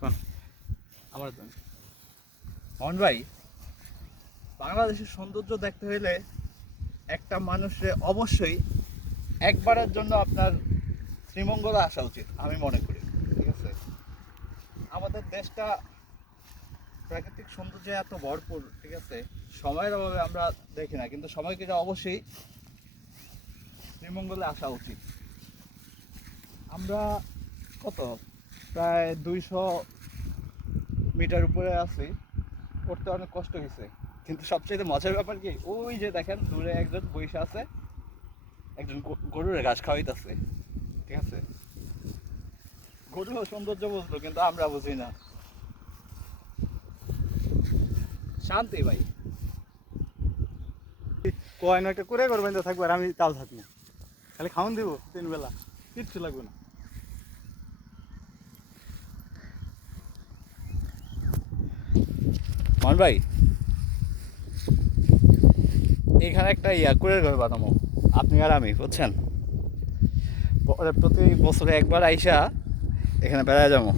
কোন আমার মোহন ভাই, বাংলাদেশের সৌন্দর্য দেখতে হলে একটা মানুষের অবশ্যই একবারের জন্য আপনার শ্রীমঙ্গলে আসা উচিত আমি মনে করি। ঠিক আছে, আমাদের দেশটা প্রাকৃতিক সৌন্দর্যে এত ভরপুর। ঠিক আছে, সময়ের অভাবে আমরা দেখি না, কিন্তু সময়কে অবশ্যই শ্রীমঙ্গলে আসা উচিত। আমরা কত প্রায় 200 মিটার উপরে আছি, করতে অনেক কষ্ট হয়েছে। কিন্তু সবচেয়ে মজার ব্যাপার কি, ওই যে দেখেন দূরে একজন বসে আছে, একজন গরুর ঘাস খাওয়াইতেছে। ঠিক আছে, গরু সৌন্দর্য বুঝলো কিন্তু আমরা বুঝি না। শান্তি ভাই। কয় একটা করে করবেন তো থাকবো আর আমি তাল থাকবো, খালি খাওয়ান দিব 3 বেলা, কিচ্ছু লাগবে না। মান ভাই, এখানে একটা কুড়ের ঘর বানাবো, আপনি আর আমি, বুঝছেন? প্রতি বছরে একবার আইসা এখানে বেড়ায় যাবো।